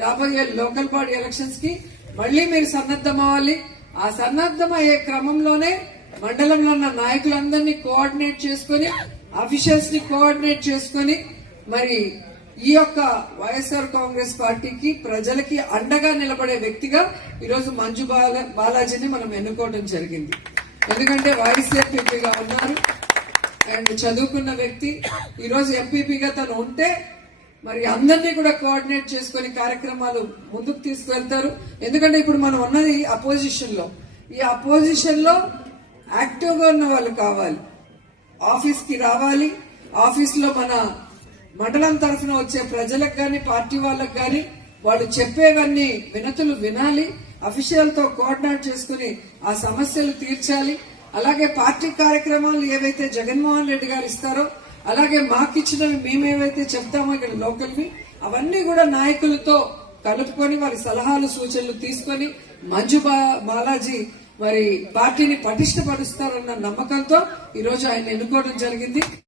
రాబోయే local body elections కి మళ్లీ మీరు సన్నద్దం అవ్వాలి. ఆ సన్నద్దం అయ్యే క్రమంలోనే మండలంలో ఉన్న నాయకులందరినీ కోఆర్డినేట్ చేసుకుని, అఫీషియల్స్ ని కోఆర్డినేట్ చేసుకుని మరి ఈ యొక్క వైఎస్ఆర్ కాంగ్రెస్ పార్టీకి ప్రజలకి అండగా నిలబడే వ్యక్తిగా ఈరోజు మంజు బాలాజీని మనం ఎన్నుకోవడం జరిగింది. ఎందుకంటే వైస్ ఎంపీపీగా ఉన్నారు అండ్ చదువుకున్న వ్యక్తి. ఈరోజు ఎంపీపీగా తను ఉంటే మరి అందరినీ కూడా కోఆర్డినేట్ చేసుకుని కార్యక్రమాలు ముందుకు తీసుకువెళ్తారు. ఎందుకంటే ఇప్పుడు మనం ఉన్నది అపోజిషన్ లో. ఈ అపోజిషన్ లో యాక్టివ్ గా ఉన్న వాళ్ళు కావాలి, ఆఫీస్ కి రావాలి. ఆఫీస్ లో మన మండలం తరఫున వచ్చే ప్రజలకు గాని పార్టీ వాళ్ళకు గాని వాళ్ళు చెప్పేవన్నీ వినతులు వినాలి. అఫీషియల్ తో కోఆర్డినేట్ చేసుకుని ఆ సమస్యలు తీర్చాలి. అలాగే పార్టీ కార్యక్రమాలు ఏవైతే జగన్మోహన్ రెడ్డి గారు ఇస్తారో, అలాగే మాకిచ్చినవి మేమేవైతే చెప్తామో ఇక్కడ లోకల్వి, అవన్నీ కూడా నాయకులతో కలుపుకొని వారి సలహాలు సూచనలు తీసుకొని మంజు బాలాజీ మరి పార్టీని పటిష్టపరుస్తారన్న నమ్మకంతో ఈరోజు ఆయన ఎన్నుకోవడం జరిగింది.